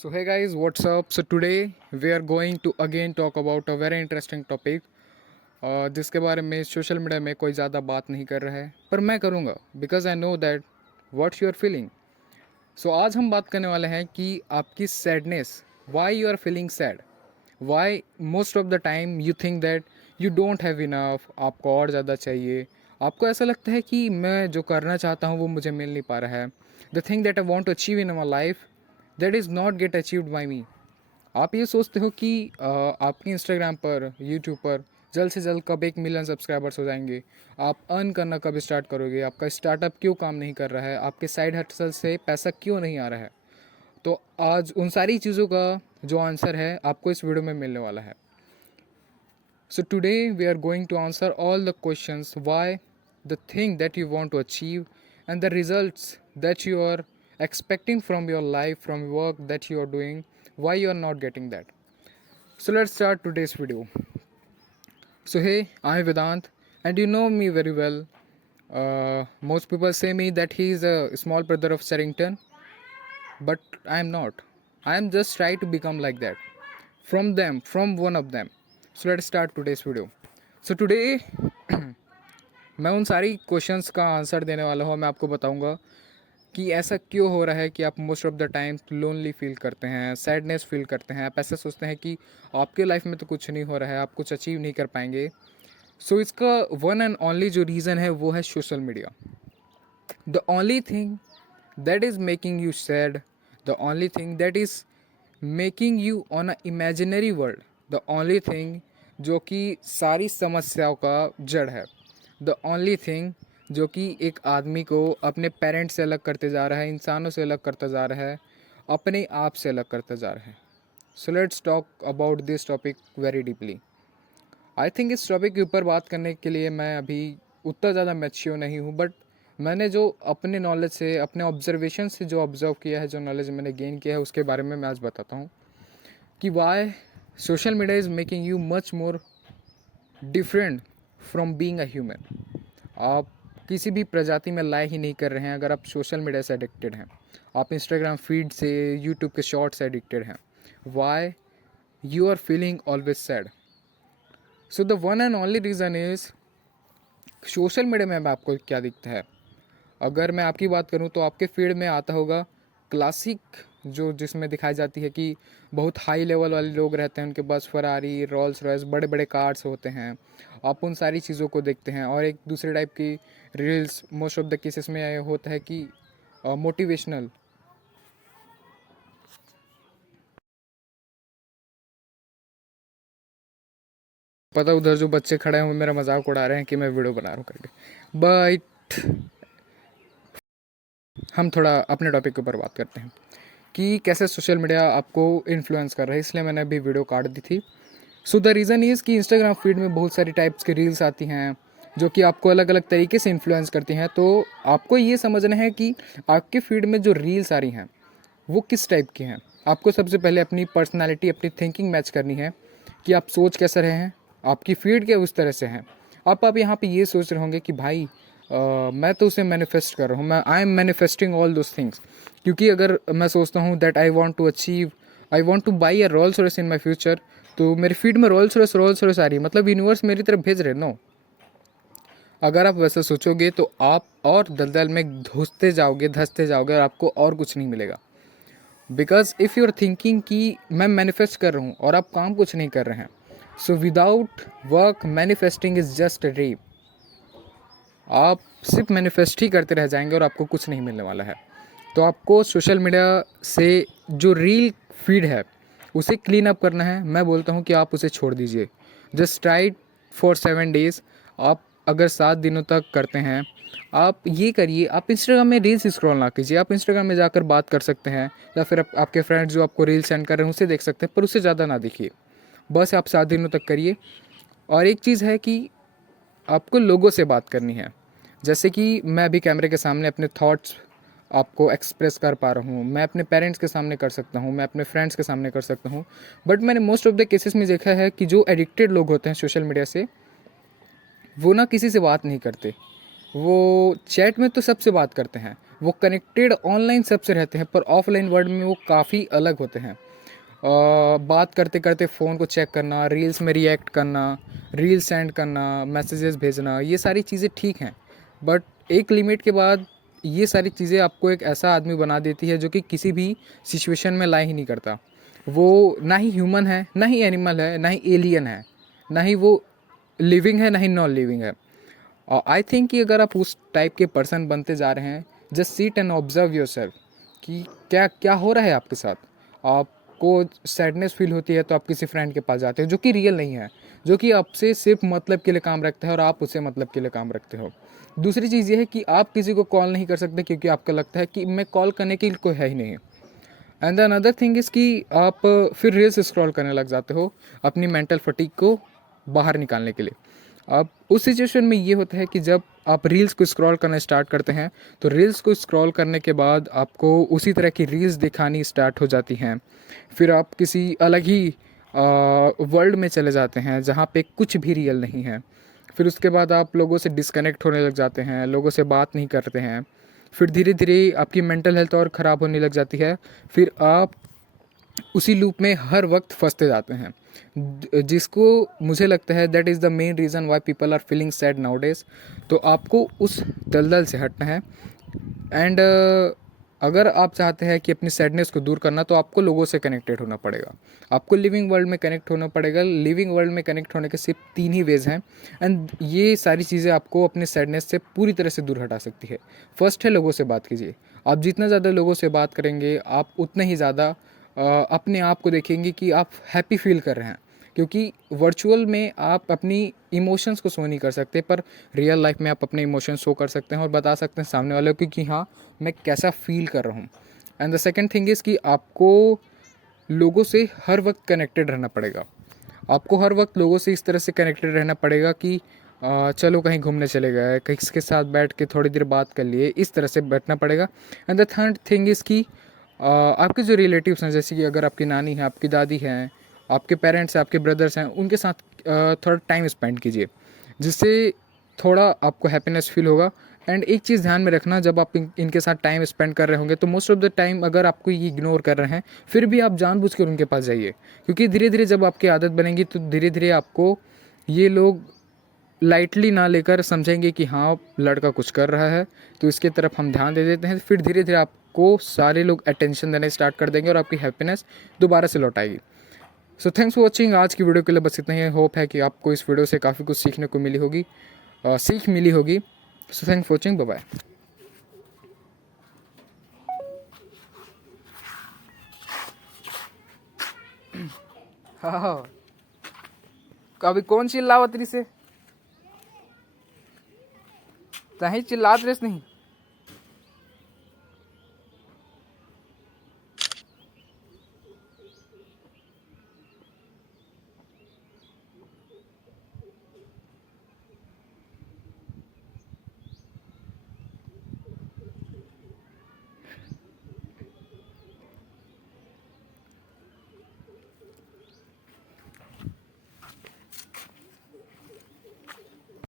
So hey guys, what's up? So today we are going to again talk about a very interesting topic जिसके बारे में social media में कोई ज़्यादा बात नहीं कर रहा है पर मैं करूँगा because I know that what's you are feeling. So आज हम बात करने वाले हैं कि आपकी sadness, why you are feeling sad, why most of the time you think that you don't have enough, आपको और ज़्यादा चाहिए. आपको ऐसा लगता है कि मैं जो करना चाहता हूँ वो मुझे मिल नहीं पा रहा है. The thing that I want to achieve in my life that is not get achieved by me. आप ये सोचते हो कि आपके इंस्टाग्राम पर, यूट्यूब पर जल्द से जल्द कब 1 मिलियन सब्सक्राइबर्स हो जाएंगे, आप अर्न करना कब स्टार्ट करोगे, आपका स्टार्टअप क्यों काम नहीं कर रहा है, आपके साइड हसल से पैसा क्यों नहीं आ रहा है. तो आज उन सारी चीज़ों का जो आंसर है आपको इस वीडियो में मिलने वाला है. So today we are going to answer all the questions why the thing that you want to achieve and the results that you are expecting from your life, from work that you are doing, why you are not getting that. So let's start today's video. So hey, I am Vedant and you know me very well. Most people say me that he is a small brother of Sarrington, but I am not. I am just try to become like that, from them, from one of them. So let's start today's video. So today मैं उन सारी questions का answer देने वाला हूँ. मैं आपको बताऊँगा कि ऐसा क्यों हो रहा है कि आप most of the time lonely feel करते हैं, सैडनेस फील करते हैं, आप ऐसा सोचते हैं कि आपके लाइफ में तो कुछ नहीं हो रहा है, आप कुछ अचीव नहीं कर पाएंगे. सो इसका वन एंड ओनली जो रीज़न है वो है social media. The only thing that is making you sad, the only thing that is making you on a imaginary world, the only thing जो कि सारी समस्याओं का जड़ है, द ओनली थिंग जो कि एक आदमी को अपने पेरेंट्स से अलग करते जा रहा है, इंसानों से अलग करता जा रहा है, अपने आप से अलग करता जा रहा है. So let's talk about this topic very deeply. I think इस टॉपिक के ऊपर बात करने के लिए मैं अभी उतना ज़्यादा मैच्योर नहीं हूँ, बट मैंने जो अपने नॉलेज से, अपने ऑब्जर्वेशन से जो ऑब्ज़र्व किया है, जो नॉलेज मैंने गेन किया है, उसके बारे में मैं आज बताता हूँ कि why social media is making you much more different from being a human. आप किसी भी प्रजाति में लाए ही नहीं कर रहे हैं अगर आप सोशल मीडिया से एडिक्टेड हैं, आप इंस्टाग्राम फीड से, यूट्यूब के शॉर्ट से एडिक्टेड हैं. Why you are feeling always sad. So the one and only reason is social media में आपको क्या दिखता है. अगर मैं आपकी बात करूं तो आपके फीड में आता होगा क्लासिक, जो जिसमें दिखाई जाती है कि बहुत हाई लेवल वाले लोग रहते हैं, उनके पास फरारी, रोल्स रॉयस, बड़े बड़े कार्स होते हैं. आप उन सारी चीज़ों को देखते हैं. और एक दूसरे टाइप की reels most of the cases में होता है कि मोटिवेशनल. पता उधर जो बच्चे खड़े हैं वो मेरा मजाक उड़ा रहे हैं कि मैं वीडियो बना रहा हूँ करके. बट हम थोड़ा अपने टॉपिक के ऊपर बात करते हैं कि कैसे सोशल मीडिया आपको इन्फ्लुएंस कर रहा है, इसलिए मैंने अभी वीडियो काट दी थी. सो द रीज़न इज़ कि इंस्टाग्राम फीड में बहुत सारी टाइप्स की रील्स आती हैं जो कि आपको अलग अलग तरीके से इन्फ्लुएंस करती हैं. तो आपको ये समझना है कि आपके फीड में जो रील्स आ रही हैं वो किस टाइप की हैं. आपको सबसे पहले अपनी पर्सनैलिटी, अपनी थिंकिंग मैच करनी है कि आप सोच कैसे रहे हैं, आपकी फीड के उस तरह से हैं. आप यहाँ पे ये सोच रहे होंगे कि भाई मैं तो उसे मैनिफेस्ट कर रहा हूँ, मैं I am manifesting all those things. क्योंकि अगर मैं सोचता हूँ that I want to achieve, I want to buy a Rolls Royce in my future, तो मेरे फीड में रोल्स रॉयस आ रही है, मतलब यूनिवर्स मेरी तरफ भेज रहे. नो, अगर आप वैसा सोचोगे तो आप और दलदल में घुसते जाओगे, धंसते जाओगे और आपको और कुछ नहीं मिलेगा. Because if you are thinking कि मैं मैनिफेस्ट कर रहा हूँ और आप काम कुछ नहीं कर रहे हैं, so without work manifesting is just a dream. आप सिर्फ मैनिफेस्ट ही करते रह जाएंगे और आपको कुछ नहीं मिलने वाला है. तो आपको सोशल मीडिया से जो रील फीड है उसे क्लीन अप करना है. मैं बोलता हूँ कि आप उसे छोड़ दीजिए. Just try for 7 days. आप अगर 7 दिनों तक करते हैं, आप ये करिए, आप इंस्टाग्राम में रील्स स्क्रॉल ना कीजिए. आप इंस्टाग्राम में जाकर बात कर सकते हैं या फिर आपके फ्रेंड्स जो आपको रील सेंड कर रहे हैं उसे देख सकते हैं, पर उससे ज़्यादा ना देखिए. बस आप 7 दिनों तक करिए. और एक चीज़ है कि आपको लोगों से बात करनी है. जैसे कि मैं अभी कैमरे के सामने अपने थॉट्स आपको एक्सप्रेस कर पा रहा हूँ, मैं अपने पेरेंट्स के सामने कर सकता हूँ, मैं अपने फ्रेंड्स के सामने कर सकता हूँ. बट मैंने मोस्ट ऑफ द केसेस में देखा है कि जो एडिक्टेड लोग होते हैं सोशल मीडिया से, वो ना किसी से बात नहीं करते. वो चैट में तो सबसे बात करते हैं, वो कनेक्टेड ऑनलाइन सबसे रहते हैं, पर ऑफलाइन वर्ल्ड में वो काफ़ी अलग होते हैं। बात करते करते फ़ोन को चेक करना, रील्स में रिएक्ट करना, रील सेंड करना, मैसेजेस भेजना, ये सारी चीज़ें ठीक हैं, बट एक लिमिट के बाद ये सारी चीज़ें आपको एक ऐसा आदमी बना देती है जो कि किसी भी सिचुएशन में ला ही नहीं करता। वो ना ही ह्यूमन है, ना ही एनिमल है, ना ही एलियन है, ना ही वो लिविंग है, ना ही नॉन लिविंग है। आई थिंक कि अगर आप उस टाइप के पर्सन बनते जा रहे हैं, just seat and observe your self कि क्या क्या हो रहा है आपके साथ। आपको सैडनेस फील होती है तो आप किसी फ्रेंड के पास जाते हो जो कि रियल नहीं है, जो कि आपसे सिर्फ मतलब के लिए काम रखता है और आप उससे मतलब के लिए काम रखते हो। दूसरी चीज़ ये है कि आप किसी को कॉल नहीं कर सकते क्योंकि आपको लगता है कि मैं कॉल करने के लिए कोई है ही नहीं। And the another thing is कि आप फिर रील्स स्क्रॉल करने लग जाते हो अपनी मेंटल फटीग को बाहर निकालने के लिए। अब उस सिचुएशन में ये होता है कि जब आप रील्स को स्क्रॉल करना स्टार्ट करते हैं तो रील्स को स्क्रॉल करने के बाद आपको उसी तरह की रील्स दिखानी स्टार्ट हो जाती हैं। फिर आप किसी अलग ही वर्ल्ड में चले जाते हैं जहाँ पे कुछ भी रियल नहीं है। फिर उसके बाद आप लोगों से डिस्कनेक्ट होने लग जाते हैं, लोगों से बात नहीं करते हैं। फिर धीरे धीरे आपकी मेंटल हेल्थ और ख़राब होने लग जाती है। फिर आप उसी लूप में हर वक्त फंसते जाते हैं, जिसको मुझे लगता है that is the main reason why people are feeling sad nowadays. तो आपको उस दलदल से हटना है। एंड अगर आप चाहते हैं कि अपनी सैडनेस को दूर करना तो आपको लोगों से कनेक्टेड होना पड़ेगा, आपको लिविंग वर्ल्ड में कनेक्ट होना पड़ेगा। लिविंग वर्ल्ड में कनेक्ट होने के सिर्फ तीन ही वेज हैं, एंड ये सारी चीज़ें आपको अपने सैडनेस से पूरी तरह से दूर हटा सकती है। फर्स्ट है, लोगों से बात कीजिए। आप जितना ज़्यादा लोगों से बात करेंगे आप उतना ही ज़्यादा अपने आप को देखेंगे कि आप हैप्पी फील कर रहे हैं, क्योंकि वर्चुअल में आप अपनी इमोशंस को शो नहीं कर सकते, पर रियल लाइफ में आप अपने इमोशंस शो कर सकते हैं और बता सकते हैं सामने वाले को कि हाँ मैं कैसा फील कर रहा हूँ। And the second thing is कि आपको लोगों से हर वक्त कनेक्टेड रहना पड़ेगा। आपको हर वक्त लोगों से इस तरह से कनेक्टेड रहना पड़ेगा कि चलो कहीं घूमने चले गए, किसके साथ बैठ के थोड़ी देर बात कर लिए, इस तरह से बैठना पड़ेगा। And the third thing is कि आपके जो रिलेटिव्स हैं, जैसे कि अगर आपकी नानी है, आपकी दादी हैं, आपके पेरेंट्स हैं, आपके ब्रदर्स हैं, उनके साथ थोड़ा टाइम स्पेंड कीजिए, जिससे थोड़ा आपको हैप्पीनेस फील होगा। एंड एक चीज़ ध्यान में रखना, जब आप इनके साथ टाइम स्पेंड कर रहे होंगे तो मोस्ट ऑफ द टाइम अगर आपको ये इग्नोर कर रहे हैं फिर भी आप जानबूझ कर उनके पास जाइए, क्योंकि धीरे धीरे जब आपकी आदत बनेगी तो धीरे धीरे आपको ये लोग लाइटली ना लेकर समझेंगे कि हाँ लड़का कुछ कर रहा है तो इसके तरफ हम ध्यान दे देते हैं। फिर धीरे धीरे आपको सारे लोग अटेंशन देने स्टार्ट कर देंगे और आपकी हैप्पीनेस दोबारा से लौट आएगी। सो थैंक्स फॉर वॉचिंग। आज की वीडियो के लिए बस इतना ही। होप है कि आपको इस वीडियो से काफ़ी कुछ सीखने को मिली होगी, सीख मिली होगी। So thanks for watching, bye bye. हाँ, कभी कौन चिल्लावत रही से, तही चिल्लात रेस नहीं।